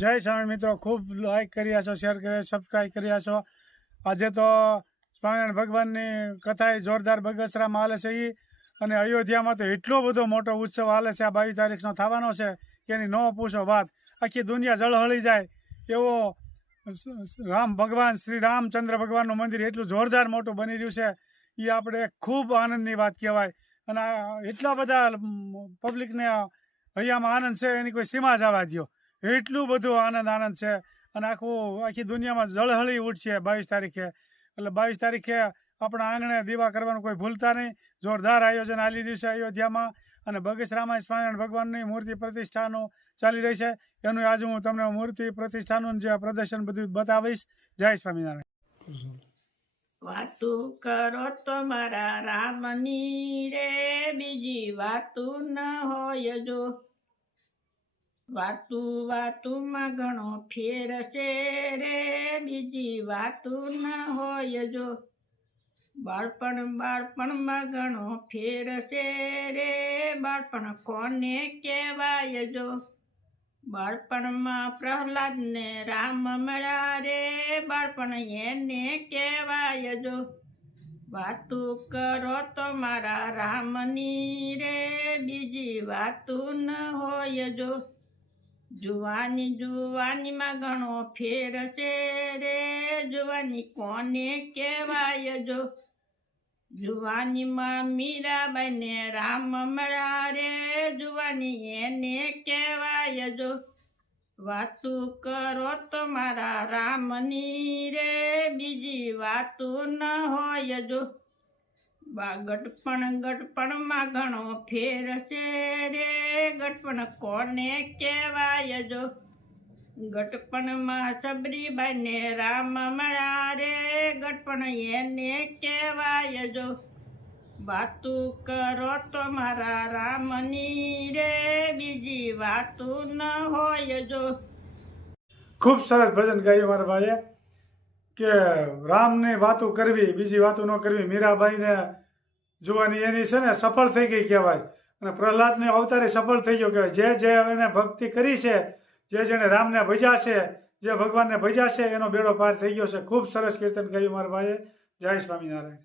જય સ્વામી મિત્રો, ખૂબ લાઈક કર્યા છો, શેર કર્યા, સબસ્ક્રાઈબ કર્યા છો। આજે તો સ્વામિનારાયણ ભગવાનની કથા જોરદાર બગસરામાં હાલે છે અને અયોધ્યામાં તો એટલો બધો મોટો ઉત્સવ હાલે છે। આ 22 તારીખનો થવાનો છે કે એની ન પૂછો વાત, આખી દુનિયા જળહળી જાય એવો રામ ભગવાન શ્રી રામચંદ્ર ભગવાનનું મંદિર એટલું જોરદાર મોટું બની રહ્યું છે। એ આપણે ખૂબ આનંદની વાત કહેવાય અને એટલા બધા પબ્લિકને અહીંયામાં આનંદ છે એની કોઈ સીમા જ આવવા દો, એટલું બધું આનંદ છે અને આખી દુનિયામાં જળહળી ઉઠશે 22 તારીખે। એટલે 22 તારીખે આપણા આંગણે દીવા કરવાનું કોઈ ભૂલતા નહીં। જોરદાર આયોજન ચાલી રહ્યું છે અયોધ્યામાં અને બગસરામાં સ્વામિનારાયણ ભગવાનની મૂર્તિ પ્રતિષ્ઠાનું ચાલી રહી છે। એનું આજે હું તમને મૂર્તિ પ્રતિષ્ઠાનું જે પ્રદર્શન બધું બતાવીશ। જય સ્વામિનારાયણ। વાતું કરો તો મારા રામની રે, બીજી વાતું ન હોય જો। વાતુમાં ઘણો ફેર છે રે, બીજી વાતું ન હોય જો। બાળપણમાં ઘણો ફેર છે રે, બાળપણ કોને કહેવાય જો। બાળપણમાં પ્રહલાદને રામ મળ્યા રે, બાળપણ એને કહેવાય જો। વાતું કરો તો મારા રામની રે, બીજી વાતું ન હોય જો। જુવાનીમાં ઘણો ફેર છે રે, જુવાની કોને કહેવાય જો। જુવાનીમાં મીરાબાઈને રામ મળ્યા રે, જુવાની એને કહેવાય જો। વાતું કરો તો મારા રામની રે, બીજી વાતું ન હોય જો। ગટપણમાં ઘણો ફેર છે રે, ગટપણ કોને કહેવાય જો। ગટપણમાં સબરીબાઈને રામ મળ્યા રે, ગટપણ એને કહેવાય જો। વાતું કરો તો મારા રામની રે, બીજી વાતું ન હોય જો। ખૂબ સરસ ભજન ગાયું મારા ભાઈએ કે રામની વાતું કરવી, બીજી વાતું ન કરવી। મીરાબાઈને જોવાની એની છે ને સફળ થઈ ગઈ કહેવાય અને પ્રહલાદને અવતારે સફળ થઈ ગયો કહેવાય। જે એને ભક્તિ કરી છે, જેણે રામને ભજ્યા છે, જે ભગવાનને ભજ્યા છે, એનો બેડો પાર થઈ ગયો છે। ખૂબ સરસ કીર્તન ગાયું મારા ભાઈએ। જય સ્વામિનારાયણ।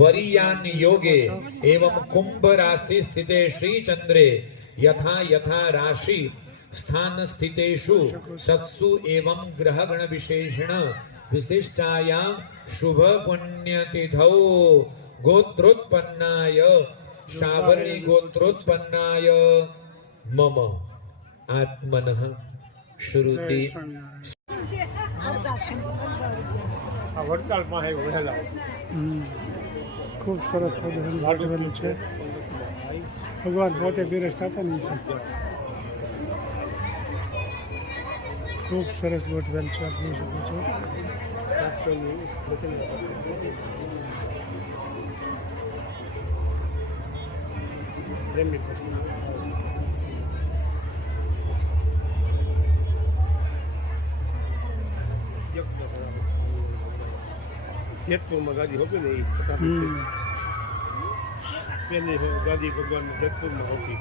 वरीयान योगे एवं कुंभ राशि स्थिते श्री चंद्रे यथा यथा राशि स्थान स्थितेषु सत्सु एवं ग्रह गण विशेषण विशिष्टायां शुभ पुण्य तिथौ गोत्रोत्पन्नाय शाबरी गोत्रोत्पन्नाय मम आत्मनः श्रुति ખૂબ સરસ પ્રદર્શન ગોઠવેલું છે। ભગવાન પોતે બિરાજતા હતા ને છે, ખૂબ સરસ ગોઠવેલ છે। જોઈ શકો છો। જેતપુરમાં ગાદી હોપી ને પેલી ગાદી ભગવાન જેતપુરમાં હોપી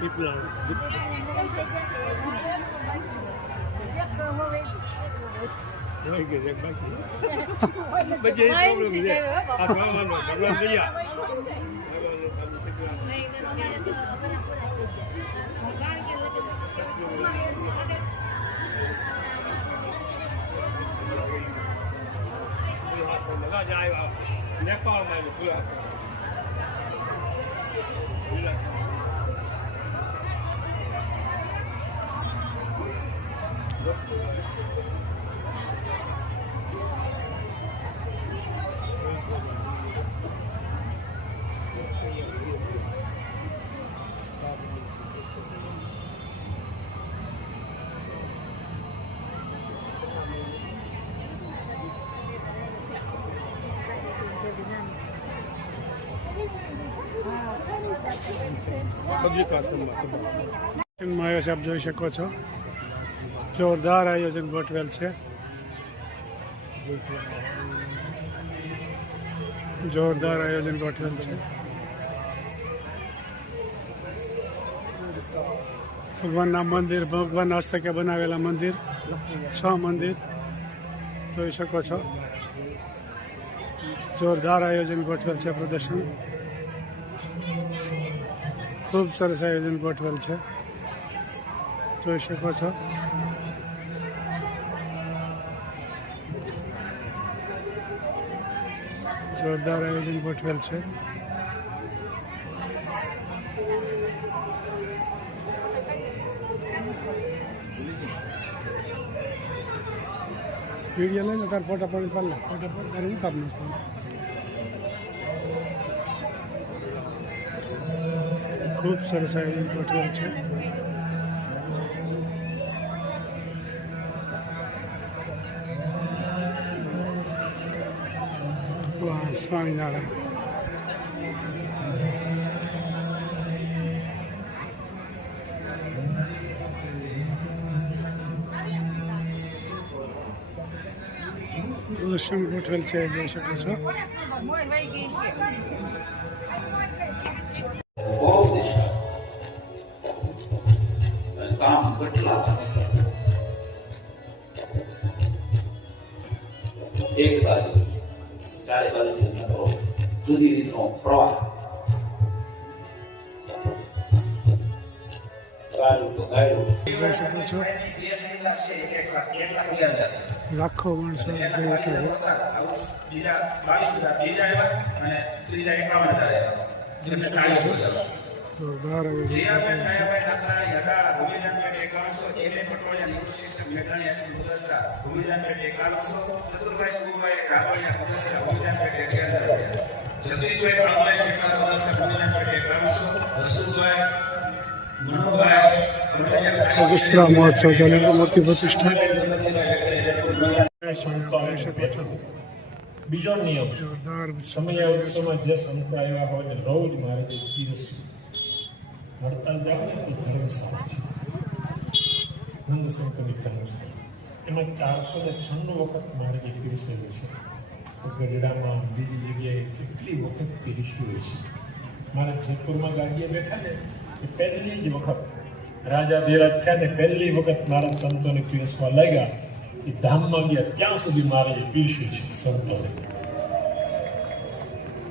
પીપળા જાય નેપાળમાં આપ જોઈ શકો છો, જોરદાર આયોજન ગોઠવેલ છે। જોરદાર આયોજન ગોઠવેલ છે। ભગવાનના મંદિર, ભગવાનના હસ્તકે બનાવેલા મંદિર, 6 મંદિર જોઈ શકો છો. જોરદાર આયોજન ગોઠવેલ છે. પ્રદર્શન ખૂબ સરસ આયોજન ગોઠવેલ છે, જોઈ શકો છો. જોરદાર આયોજન ગોઠવેલ છે. વિડીયો લઈને તાર ફોટા પડી પાડલા ફોટા પડી તારે હું કામ નથી. ખૂબ સરસ આયોજન ગોઠવેલ છે. વાહ, સ્વામિનારાયણ. પ્રદર્શન ગોઠવેલ છે, જોઈ શકો છો. બહુ દિશા કામ કેટલા એક બાજુ ચારે બાજુ જુદી રીતનો પ્રવાહ જોઈ શકો છો. લાખો માણસો જોઈ શકે છે. જોરદાર આયોજન ગોઠવેલ છે. દસરા મહોત્સવ ચાલે, મૂર્તિ પ્રતિષ્ઠા. બીજો નિયમ જોરદાર સમય ઉત્સવમાં જે સંતો આવ્યા હોય ને રોજ મારે જે પીરસવું. હડતાલ જાવ ને તો ધર્મશાળા છે, નંદ સંતની ધર્મશાળા. એમાં 496 વખત મારે જે પીરસેલું છે. ગઢડામાં બીજી જગ્યાએ કેટલી વખત પીરસ્યું હોય છે. મારા જેતપુરમાં ગાડીએ બેઠા ને એ પહેલી જ વખત રાજા ધીરાજ થયા ને પહેલી વખત મારા સંતોને પીરસવા લાગ્યા. એ ધામમાં ગયા ત્યાં સુધી મારે એ પીરસ્યું છે સંતોને.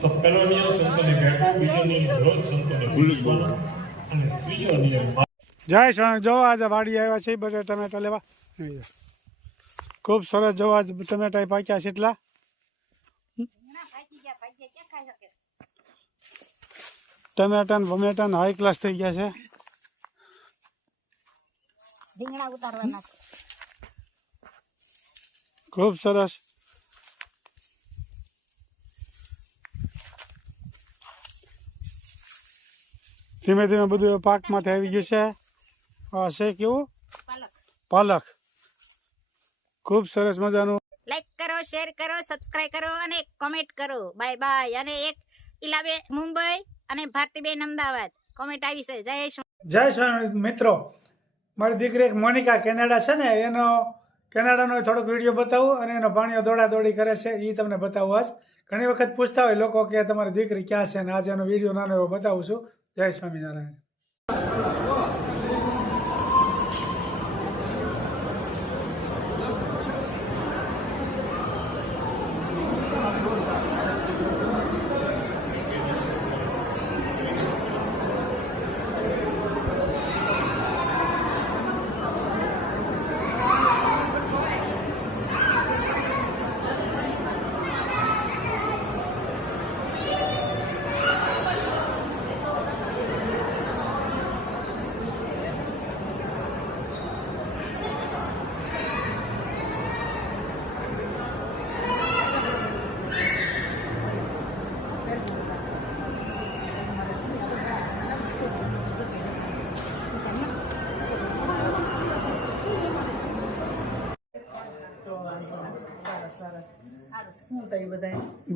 તો પહેલો નિયમ સંતોને બેઠો, બીજો નિયમ રોજ સંતોને પીરસવાનો, અને ત્રીજો નિયમ જય સ્વામી. જો આજે વાડી આવ્યા છે બધા ટમેટા લેવા. ખૂબ સરસ. જો આજ ટમેટા પાક્યા છે એટલા. ટમેટા ને ભમેટા હાઈ ક્લાસ થઈ ગયા છે. રીંગણા ઉતારવાના છે. ખૂબ સરસ. ધીમે ધીમે બધું પાકમાંથી આવી ગયું છે. આ છે કેવું પાલક. ખૂબ સરસ મજાનું. લાઈક કરો, શેર કરો, સબસ્ક્રાઇબ કરો અને કોમેન્ટ કરો. Bye bye. અને એક ઇલાબેન મુંબઈ અને ભારતીબેન અમદાવાદ કોમેન્ટ આવી છે. જય સ્વામી મિત્રો. મારી દીકરી એક મોનિકા કેનેડા છે ને, એનો કેનેડાનો થોડોક વિડીયો બતાવું અને એનો ભાણિયો દોડાદોડી કરે છે એ તમને બતાવું. આજ ઘણી વખત પૂછતા હોય લોકો કે તમારી દીકરી ક્યાં છે, ને આજે એનો વિડીયો નાનો એવો બતાવું છું. જય સ્વામિનારાયણ.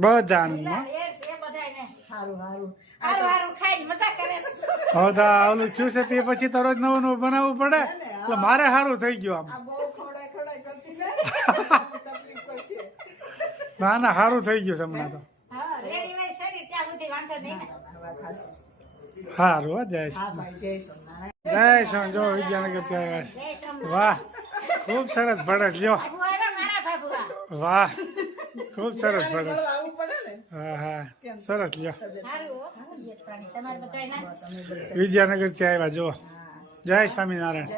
બધા આનંદમાં. હવે તો ઓલું થયું છે તે પછી તો રોજ નવું નવું બનાવવું પડે, એટલે મારે સારું થઈ ગયું. આમ ના ના સારું થઈ ગયું છે હમણાં તો. સારું જય જય સ્વામી જો વિદ્યાનગર થી આવ્યા છે. વાહ ખૂબ સરસ ભરત લ્યો વાહ ખૂબ સરસ ભરત હા હા સરસ લ્યો વિદ્યાનગર થી આવ્યા જો જય સ્વામિનારાયણ